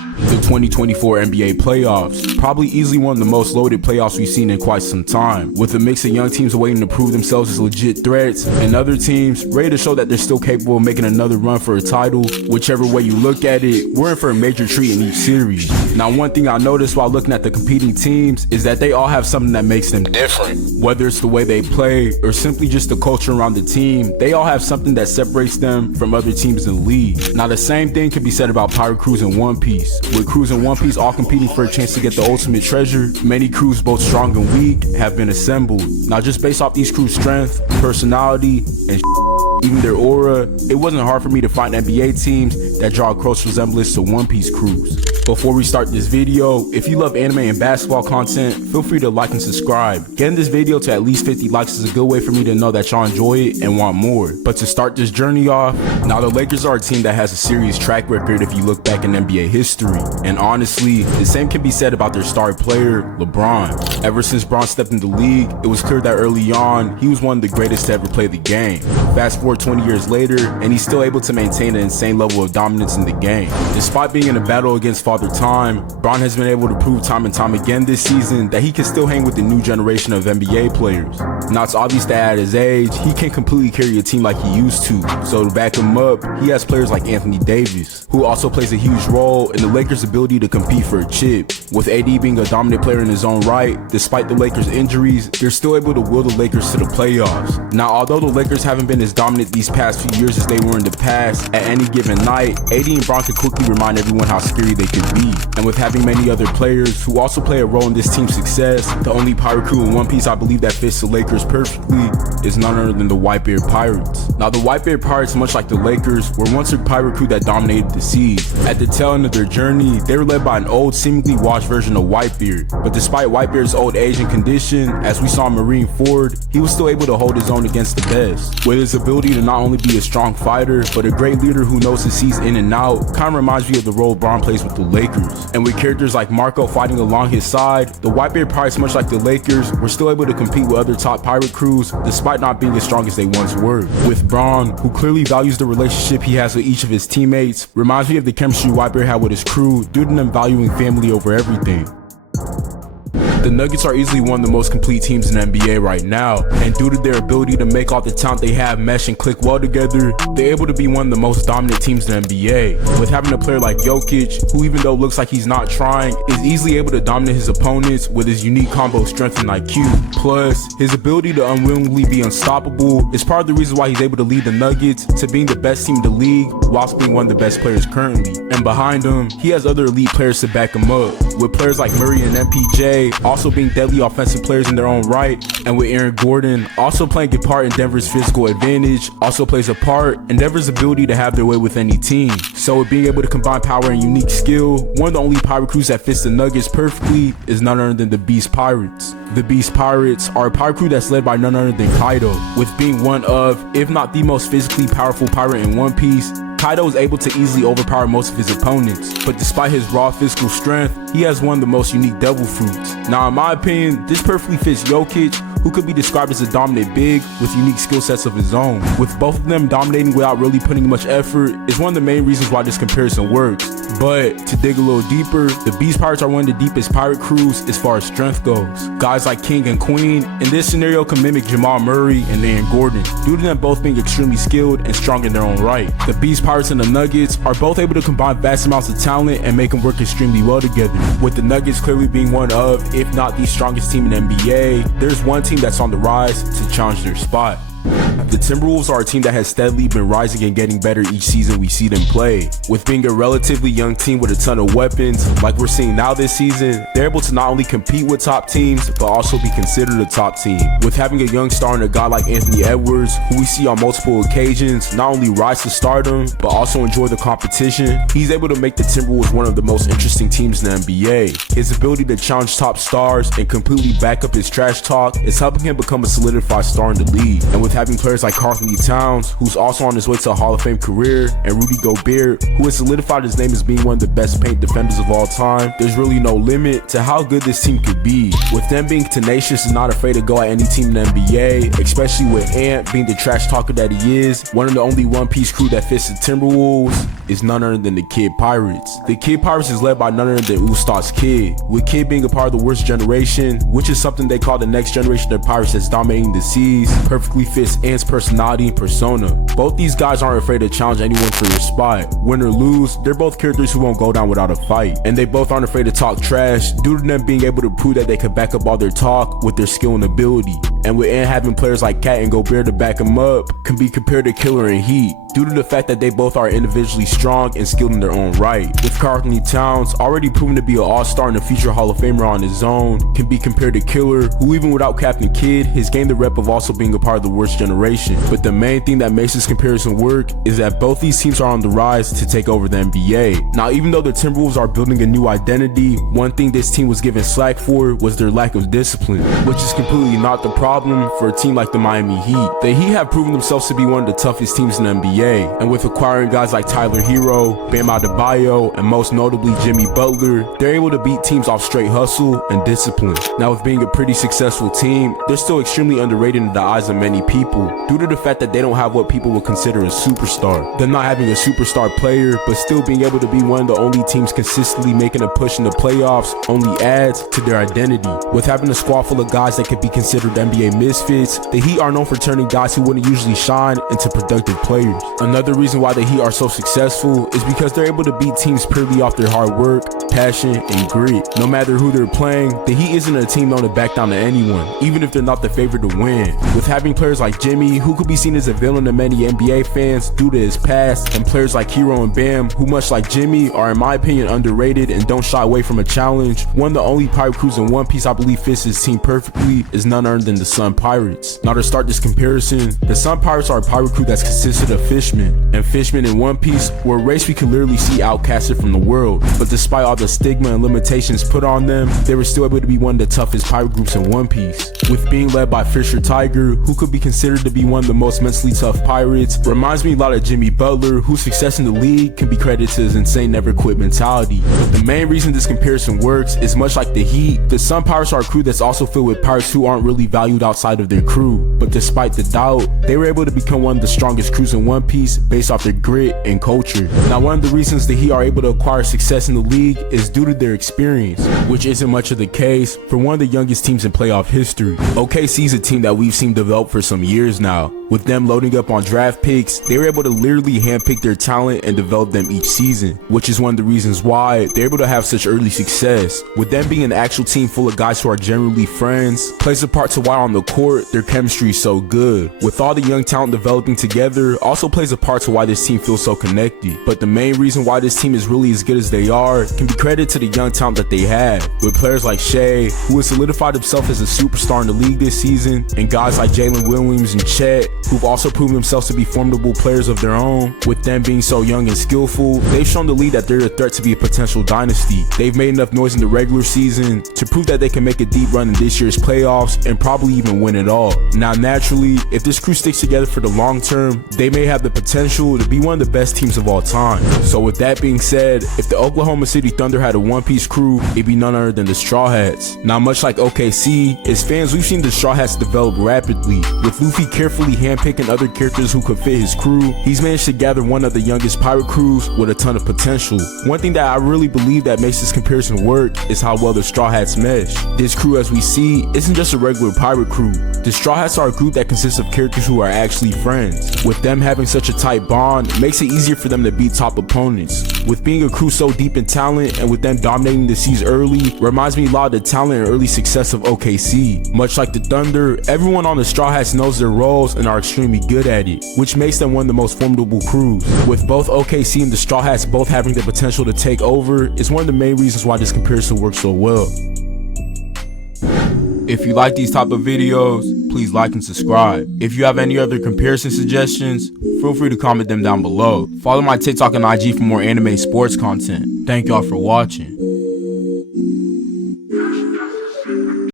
The 2024 NBA playoffs, probably easily one of the most loaded playoffs we've seen in quite some time, with a mix of young teams waiting to prove themselves as legit threats, and other teams ready to show that they're still capable of making another run for a title. Whichever way you look at it, we're in for a major treat in each series. Now, one thing I noticed while looking at the competing teams is that they all have something that makes them different. Whether it's the way they play or simply just the culture around the team, they all have something that separates them from other teams in the league. Now, the same thing can be said about Pirate Crews and One Piece. With crews in One Piece all competing for a chance to get the ultimate treasure, many crews both strong and weak have been assembled. Now, just based off these crews' strength, personality, and even their aura, it wasn't hard for me to find NBA teams that draw a close resemblance to One Piece crews. Before we start this video, if you love anime and basketball content, feel free to like and subscribe. Getting this video to at least 50 likes is a good way for me to know that y'all enjoy it and want more. But to start this journey off, now the Lakers are a team that has a serious track record if you look back in NBA history. And honestly, the same can be said about their star player, LeBron. Ever since Bron stepped in the league, it was clear that early on, he was one of the greatest to ever play the game. Fast forward 20 years later, and he's still able to maintain an insane level of dominance in the game. Despite being in a battle against Father Time, Bron has been able to prove time and time again this season that he can still hang with the new generation of NBA players. Now, it's obvious that at his age, he can't completely carry a team like he used to. So to back him up, he has players like Anthony Davis, who also plays a huge role in the Lakers' ability to compete for a chip. With AD being a dominant player in his own right, despite the Lakers' injuries, they're still able to will the Lakers to the playoffs. Now, although the Lakers haven't been as dominant these past few years as they were in the past, at any given night, AD and Bron can quickly remind everyone how scary they can be. And with having many other players who also play a role in this team's success, the only pirate crew in One Piece I believe that fits the Lakers perfectly is none other than the Whitebeard Pirates. Now, the Whitebeard Pirates, much like the Lakers, were once a pirate crew that dominated the seas. At the tail end of their journey, they were led by an old, seemingly washed version of Whitebeard. But despite Whitebeard's old age and condition, as we saw in Marine Ford, he was still able to hold his own against the best. With his ability to not only be a strong fighter, but a great leader who knows his seas in and out, kind of reminds me of the role Bron plays with the Lakers. And with characters like Marco fighting along his side, the Whitebeard Pirates, much like the Lakers, were still able to compete with other top pirate crews despite not being as strong as they once were. With Bron, who clearly values the relationship he has with each of his teammates, reminds me of the chemistry Whitebeard had with his crew due to them valuing family over everything. The Nuggets are easily one of the most complete teams in the NBA right now, and due to their ability to make all the talent they have mesh and click well together, they're able to be one of the most dominant teams in the NBA. With having a player like Jokic, who even though looks like he's not trying, is easily able to dominate his opponents with his unique combo strength and IQ. Plus, his ability to unwillingly be unstoppable is part of the reason why he's able to lead the Nuggets to being the best team in the league whilst being one of the best players currently. And behind him, he has other elite players to back him up, with players like Murray and MPJ also being deadly offensive players in their own right, and with Aaron Gordon also playing a part in Denver's physical advantage also plays a part in Denver's ability to have their way with any team. So with being able to combine power and unique skill, one of the only pirate crews that fits the Nuggets perfectly is none other than the Beast Pirates. The Beast Pirates are a pirate crew that's led by none other than Kaido, with being one of, if not the most physically powerful pirate in One Piece. Kaido is able to easily overpower most of his opponents, but despite his raw physical strength, he has one of the most unique devil fruits. Now, in my opinion, this perfectly fits Jokic, who could be described as a dominant big with unique skill sets of his own. With both of them dominating without really putting much effort is one of the main reasons why this comparison works. But to dig a little deeper, the Beast Pirates are one of the deepest pirate crews as far as strength goes. Guys like King and Queen in this scenario can mimic Jamal Murray and Aaron Gordon, due to them both being extremely skilled and strong in their own right. The Beast Pirates and the Nuggets are both able to combine vast amounts of talent and make them work extremely well together. With the Nuggets clearly being one of, if not the strongest team in the NBA, there's one team that's on the rise to challenge their spot. The Timberwolves are a team that has steadily been rising and getting better each season we see them play. With being a relatively young team with a ton of weapons, like we're seeing now this season, they're able to not only compete with top teams, but also be considered a top team. With having a young star and a guy like Anthony Edwards, who we see on multiple occasions not only rise to stardom, but also enjoy the competition, he's able to make the Timberwolves one of the most interesting teams in the NBA. His ability to challenge top stars and completely back up his trash talk is helping him become a solidified star in the league. And with having players like Karl Towns, who's also on his way to a Hall of Fame career, and Rudy Gobert, who has solidified his name as being one of the best paint defenders of all time, there's really no limit to how good this team could be. With them being tenacious and not afraid to go at any team in the NBA, especially with Ant being the trash talker that he is, one of the only one-piece crew that fits the Timberwolves is none other than the Kid Pirates. The Kid Pirates is led by none other than Ustad's Kid, with Kid being a part of the worst generation, which is something they call the next generation of Pirates that's dominating the seas, perfectly fits Ant's personality and persona. Both these guys aren't afraid to challenge anyone for their spot. Win or lose, they're both characters who won't go down without a fight, and they both aren't afraid to talk trash due to them being able to prove that they can back up all their talk with their skill and ability. And with Ant having players like Cat and Gobert to back him up, can be compared to Killer and Heat due to the fact that they both are individually strong and skilled in their own right. With Karl Towns already proven to be an all-star and a future Hall of Famer on his own, can be compared to Killer, who even without Captain Kidd has gained the rep of also being a part of the worst generation. But the main thing that makes this comparison work is that both these teams are on the rise to take over the NBA. Now, even though the Timberwolves are building a new identity, one thing this team was given slack for was their lack of discipline, which is completely not the problem for a team like the Miami Heat. The Heat have proven themselves to be one of the toughest teams in the NBA, and with acquiring guys like Tyler Hero, Bam Adebayo, and most notably Jimmy Butler, they're able to beat teams off straight hustle and discipline. Now, with being a pretty successful team, they're still extremely underrated in the eyes of many people due to the fact that they don't have what people would consider a superstar. Them not having a superstar player, but still being able to be one of the only teams consistently making a push in the playoffs only adds to their identity. With having a squad full of guys that could be considered NBA misfits, the Heat are known for turning guys who wouldn't usually shine into productive players. Another reason why the Heat are so successful is because they're able to beat teams purely off their hard work, passion, and grit. No matter who they're playing, the Heat isn't a team known to back down to anyone, even if they're not the favorite to win. With having players like Jimmy, who could be seen as a villain to many NBA fans due to his past, and players like Hero and Bam, who much like Jimmy are in my opinion underrated and don't shy away from a challenge, one of the only pirate crews in one piece I believe fits his team perfectly is none other than the Sun Pirates. Now, to start this comparison, the Sun Pirates are a pirate crew that's consisted of fishmen, and fishmen in One Piece were a race we could literally see outcasted from the world, but despite all the stigma and limitations put on them, they were still able to be one of the toughest pirate groups in One Piece. With being led by Fisher Tiger, who could be considered to be one of the most mentally tough pirates, reminds me a lot of Jimmy Butler, whose success in the league can be credited to his insane never quit mentality. But the main reason this comparison works is much like the Heat, the Sun Pirates are a crew that's also filled with pirates who aren't really valued outside of their crew, but despite the doubt, they were able to become one of the strongest crews in One Piece based off their grit and culture. Now, one of the reasons the Heat are able to acquire success in the league is due to their experience, which isn't much of the case for one of the youngest teams in playoff history. OKC is a team that we've seen develop for some years now. With them loading up on draft picks, they were able to literally handpick their talent and develop them each season, which is one of the reasons why they're able to have such early success. With them being an actual team full of guys who are generally friends, plays a part to why on the court their chemistry is so good. With all the young talent developing together, also plays a part to why this team feels so connected. But the main reason why this team is really as good as they are can be credited to the young talent that they have, with players like Shea, who has solidified himself as a superstar in the league this season, and guys like Jalen Williams and Chet, who've also proven themselves to be formidable players of their own. With them being so young and skillful, they've shown the league that they're a threat to be a potential dynasty. They've made enough noise in the regular season to prove that they can make a deep run in this year's playoffs and probably even win it all. Now, naturally, if this crew sticks together for the long term, they may have the potential to be one of the best teams of all time. So with that being said, if the Oklahoma City Thunder had a one-piece crew, it'd be none other than the Straw Hats. Now, much like OKC, as fans, we've seen the Straw Hats develop rapidly. With Luffy carefully handpicking other characters who could fit his crew, he's managed to gather one of the youngest pirate crews with a ton of potential. One thing that I really believe that makes this comparison work is how well the Straw Hats mesh. This crew, as we see, isn't just a regular pirate crew. The Straw Hats are a group that consists of characters who are actually friends. With them having such a tight bond, it makes it easier for them to beat top opponents. With being a crew so deep in talent and with them dominating the seas early, reminds me a lot of the talent and early success of OKC. Much like the Thunder, everyone on the Straw Hats knows their roles and are extremely good at it, which makes them one of the most formidable crews. With both OKC and the Straw Hats both having the potential to take over, is one of the main reasons why this comparison works so well. If you like these type of videos, please like and subscribe. If you have any other comparison suggestions, feel free to comment them down below. Follow my TikTok and IG for more anime sports content. Thank y'all for watching.